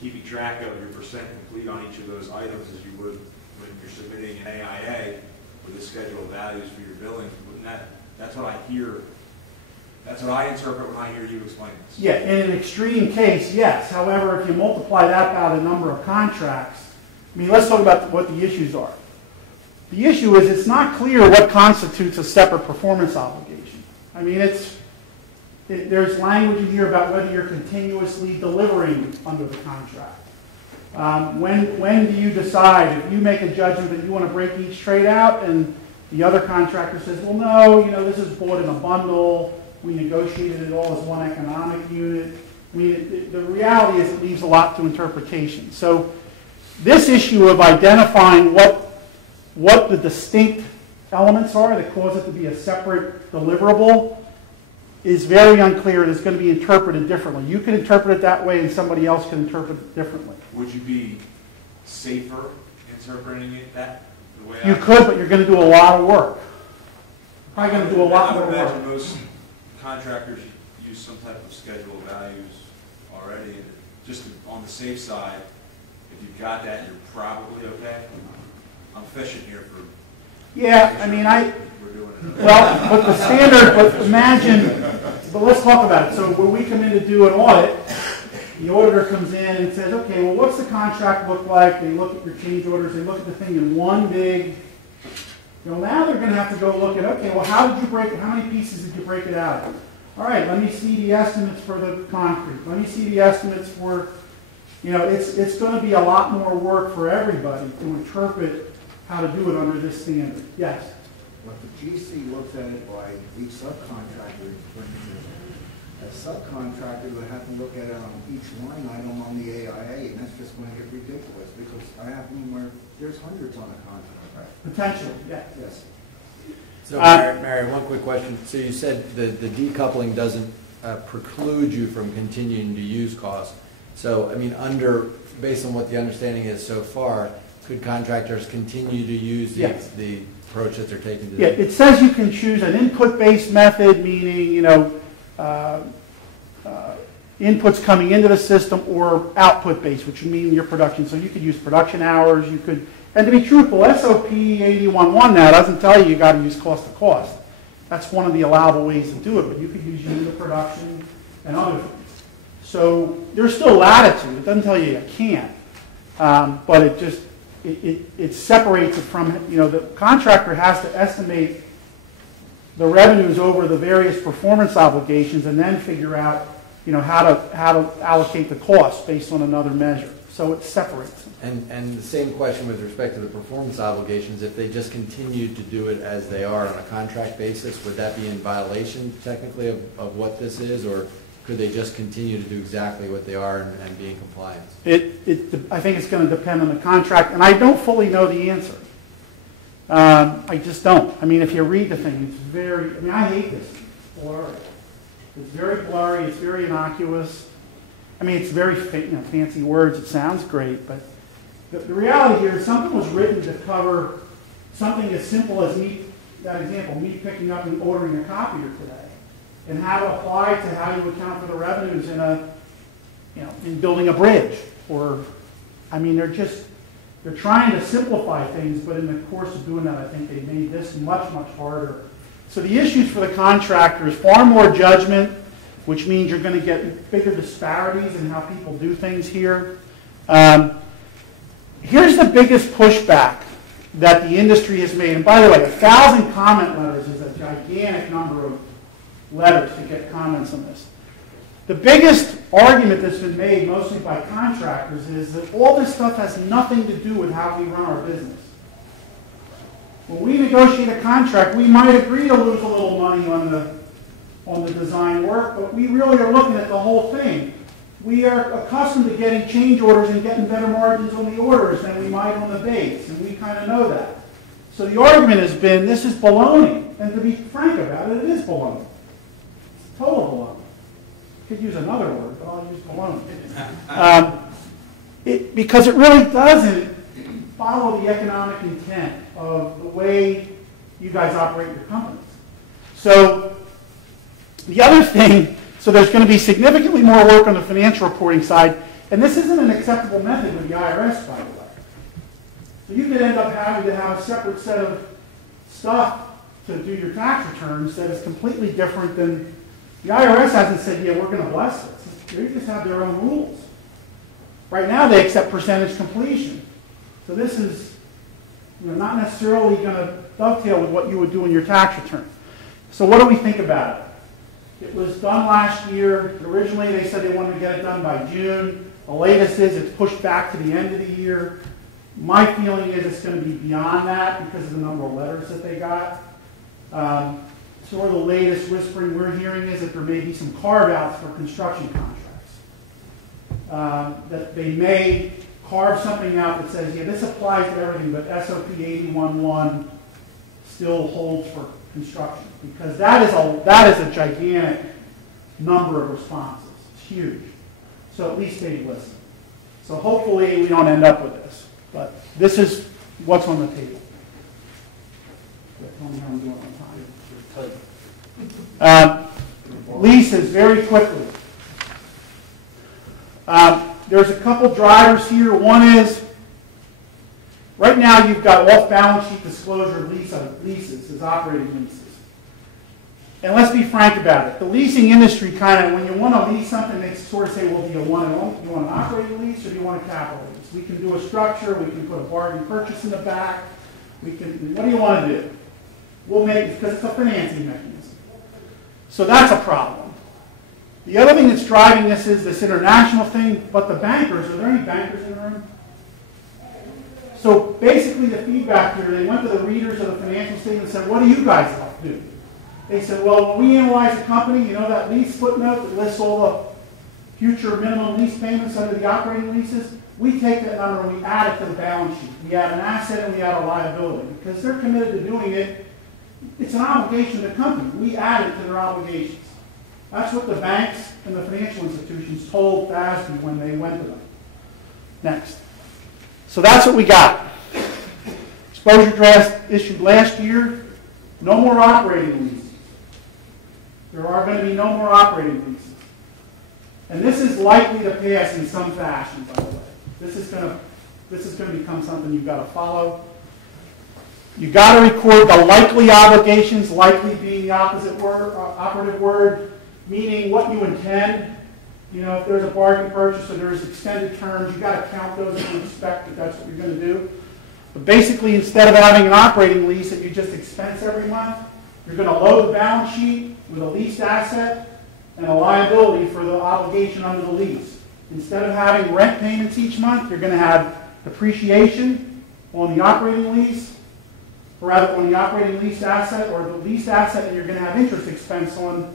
keeping track of your percent complete on each of those items as you would when you're submitting an AIA with the schedule of values for your billings. Wouldn't that's what I hear. That's what I interpret when I hear you explain this. Yeah, in an extreme case, yes. However, if you multiply that by the number of contracts, I mean, let's talk about what the issues are. The issue is it's not clear what constitutes a separate performance obligation. I mean, there's language in here about whether you're continuously delivering under the contract. When do you decide, if you make a judgment that you want to break each trade out and the other contractor says, well, no, this is bought in a bundle, we negotiated it all as one economic unit. I mean, the reality is it leaves a lot to interpretation. So this issue of identifying what the distinct elements are that cause it to be a separate deliverable is very unclear and is going to be interpreted differently. You can interpret it that way and somebody else can interpret it differently. Would you be safer interpreting it the way you could, but you're going to do a lot of work. Probably going to do a lot more work. I would imagine most contractors use some type of schedule of values already. Just on the safe side, if you've got that, you're probably okay. I'm fishing here for... Yeah, I mean, well, but the standard, but imagine, but let's talk about it. So when we come in to do an audit, the auditor comes in and says, okay, well, what's the contract look like? They look at your change orders, they look at the thing in one big, now they're going to have to go look at, okay, well, how did you break it? How many pieces did you break it out of? All right, let me see the estimates for the concrete. Let me see the estimates for, it's going to be a lot more work for everybody to interpret how to do it under this standard. Yes? But the GC looks at it by each subcontractor. A subcontractor would have to look at it on each line item on the AIA, and that's just going to get ridiculous because I have them where there's hundreds on a contract. Potentially, yeah. Yes. So, Mary, one quick question. So you said the decoupling doesn't preclude you from continuing to use costs. So, I mean, based on what the understanding is so far, could contractors continue to use the approach that they're taking today? Yeah, it says you can choose an input-based method, meaning, inputs coming into the system, or output-based, which would mean your production. So you could use production hours, and to be truthful, SOP 81.1 now doesn't tell you got to use cost to cost. That's one of the allowable ways to do it, but you could use unit of production and other things. So there's still latitude. It doesn't tell you you can't, but it separates it from, the contractor has to estimate the revenues over the various performance obligations and then figure out, how to allocate the costs based on another measure. So it separates them. And the same question with respect to the performance obligations, if they just continued to do it as they are on a contract basis, would that be in violation technically of what this is, or could they just continue to do exactly what they are and be in compliance? I think it's going to depend on the contract, and I don't fully know the answer. I just don't. I mean, if you read the thing, it's I hate this. Blurry. It's very blurry. It's very innocuous. I mean, it's very fancy words. It sounds great, but the reality here is something was written to cover something as simple as me picking up and ordering a copier today, and how to apply to how you account for the revenues in building a bridge. They're trying to simplify things, but in the course of doing that, I think they made this much, much harder. So the issues for the contractor is far more judgment, which means you're going to get bigger disparities in how people do things here. Here's the biggest pushback that the industry has made. And by the way, 1,000 comment letters is a gigantic number of letters to get comments on this. The biggest argument that's been made, mostly by contractors, is that all this stuff has nothing to do with how we run our business. When we negotiate a contract, we might agree to lose a little money on the design work, but we really are looking at the whole thing. We are accustomed to getting change orders and getting better margins on the orders than we might on the base, and we kind of know that. So the argument has been, this is baloney. And to be frank about it, it is baloney. It's total baloney. Could use another word, but I'll use baloney. Because it really doesn't follow the economic intent of the way you guys operate your companies. So the other thing, so there's going to be significantly more work on the financial reporting side. And this isn't an acceptable method with the IRS, by the way. So you could end up having to have a separate set of stuff to do your tax returns that is completely different than, the IRS hasn't said, yeah, we're going to bless this. They just have their own rules. Right now they accept percentage completion. So this is not necessarily going to dovetail with what you would do in your tax return. So what do we think about it? It was done last year. Originally they said they wanted to get it done by June. The latest is it's pushed back to the end of the year. My feeling is it's going to be beyond that because of the number of letters that they got. Sort of the latest whispering we're hearing is that there may be some carve-outs for construction contracts. That they may carve something out that says, yeah, this applies to everything, but SOP 81.1 still holds for construction. Because that is a gigantic number of responses. It's huge. So at least they listen. So hopefully we don't end up with this. But this is what's on the table. Tell me how I'm doing on time. Leases, very quickly. There's a couple drivers here. One is, right now you've got off-balance sheet disclosure of leases as operating leases. And let's be frank about it. The leasing industry kind of, when you want to lease something, they sort of say, well, do you want an operating lease or do you want a capital lease? We can do a structure. We can put a bargain purchase in the back. What do you want to do? We'll make it because it's a financing mechanism. So that's a problem. The other thing that's driving this is this international thing, but the bankers, are there any bankers in the room? So basically the feedback here, they went to the readers of the financial statement and said, what do you guys do? They said, well, when we analyze a company, you know that lease footnote that lists all the future minimum lease payments under the operating leases? We take that number and we add it to the balance sheet. We add an asset and we add a liability. Because they're committed to doing it, it's an obligation to the company. We add it to their obligations. That's what the banks and the financial institutions told FASB when they went to them. Next. So that's what we got. Exposure draft issued last year. No more operating leases. There are going to be no more operating leases. And this is likely to pass in some fashion, by the way. This is going to become something you've got to follow. You've got to record the likely obligations, likely being the opposite word, operative word, meaning what you intend. You know, if there's a bargain purchase or there's extended terms, you've got to count those and expect that that's what you're going to do. But basically, instead of having an operating lease that you just expense every month, you're going to load the balance sheet with a leased asset and a liability for the obligation under the lease. Instead of having rent payments each month, you're going to have depreciation on the operating lease, or rather on the operating leased asset or the leased asset, and you're going to have interest expense on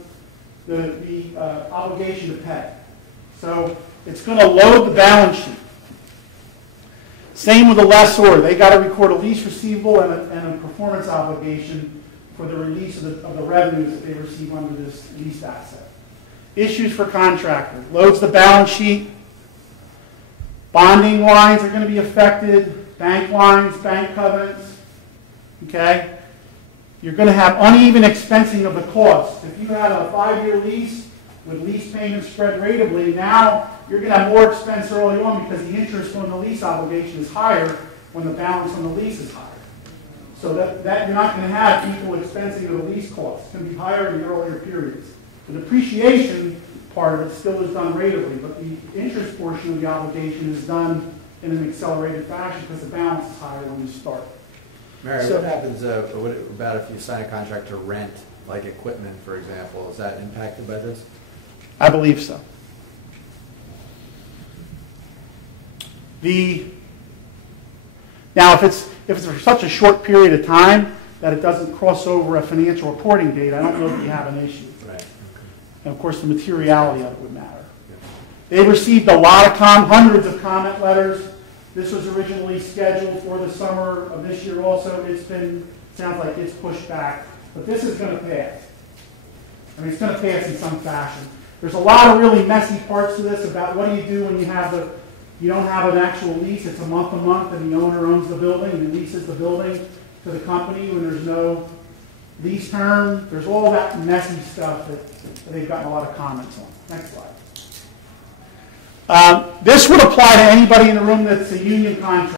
the obligation to pay. So it's going to load the balance sheet. Same with the lessor. They got to record a lease receivable and a performance obligation for the release of the revenues that they receive under this leased asset. Issues for contractor. Loads the balance sheet. Bonding lines are going to be affected. Bank lines, bank covenants. Okay? You're going to have uneven expensing of the costs. If you had a 5-year lease with lease payments spread ratably, now you're going to have more expense early on because the interest on the lease obligation is higher when the balance on the lease is higher. So that you're not going to have equal expensing of the lease costs. It's going to be higher in the earlier periods. The depreciation part of it still is done ratably, but the interest portion of the obligation is done in an accelerated fashion because the balance is higher when you start. Mary, what happens what about if you sign a contract to rent, like equipment, for example? Is that impacted by this? I believe so. Now, if it's for such a short period of time that it doesn't cross over a financial reporting date, I don't know if you have an issue. Right. Okay. And of course, the materiality of it would matter. They received a lot of hundreds of comment letters. This was originally scheduled for the summer of this year also. Sounds like it's pushed back. But this is going to pass. I mean, it's going to pass in some fashion. There's a lot of really messy parts to this about what do you do when you don't have an actual lease. It's a month-to-month and the owner owns the building and leases the building to the company when there's no lease term. There's all that messy stuff that they've gotten a lot of comments on. Next slide. This would apply to anybody in the room that's a union contractor.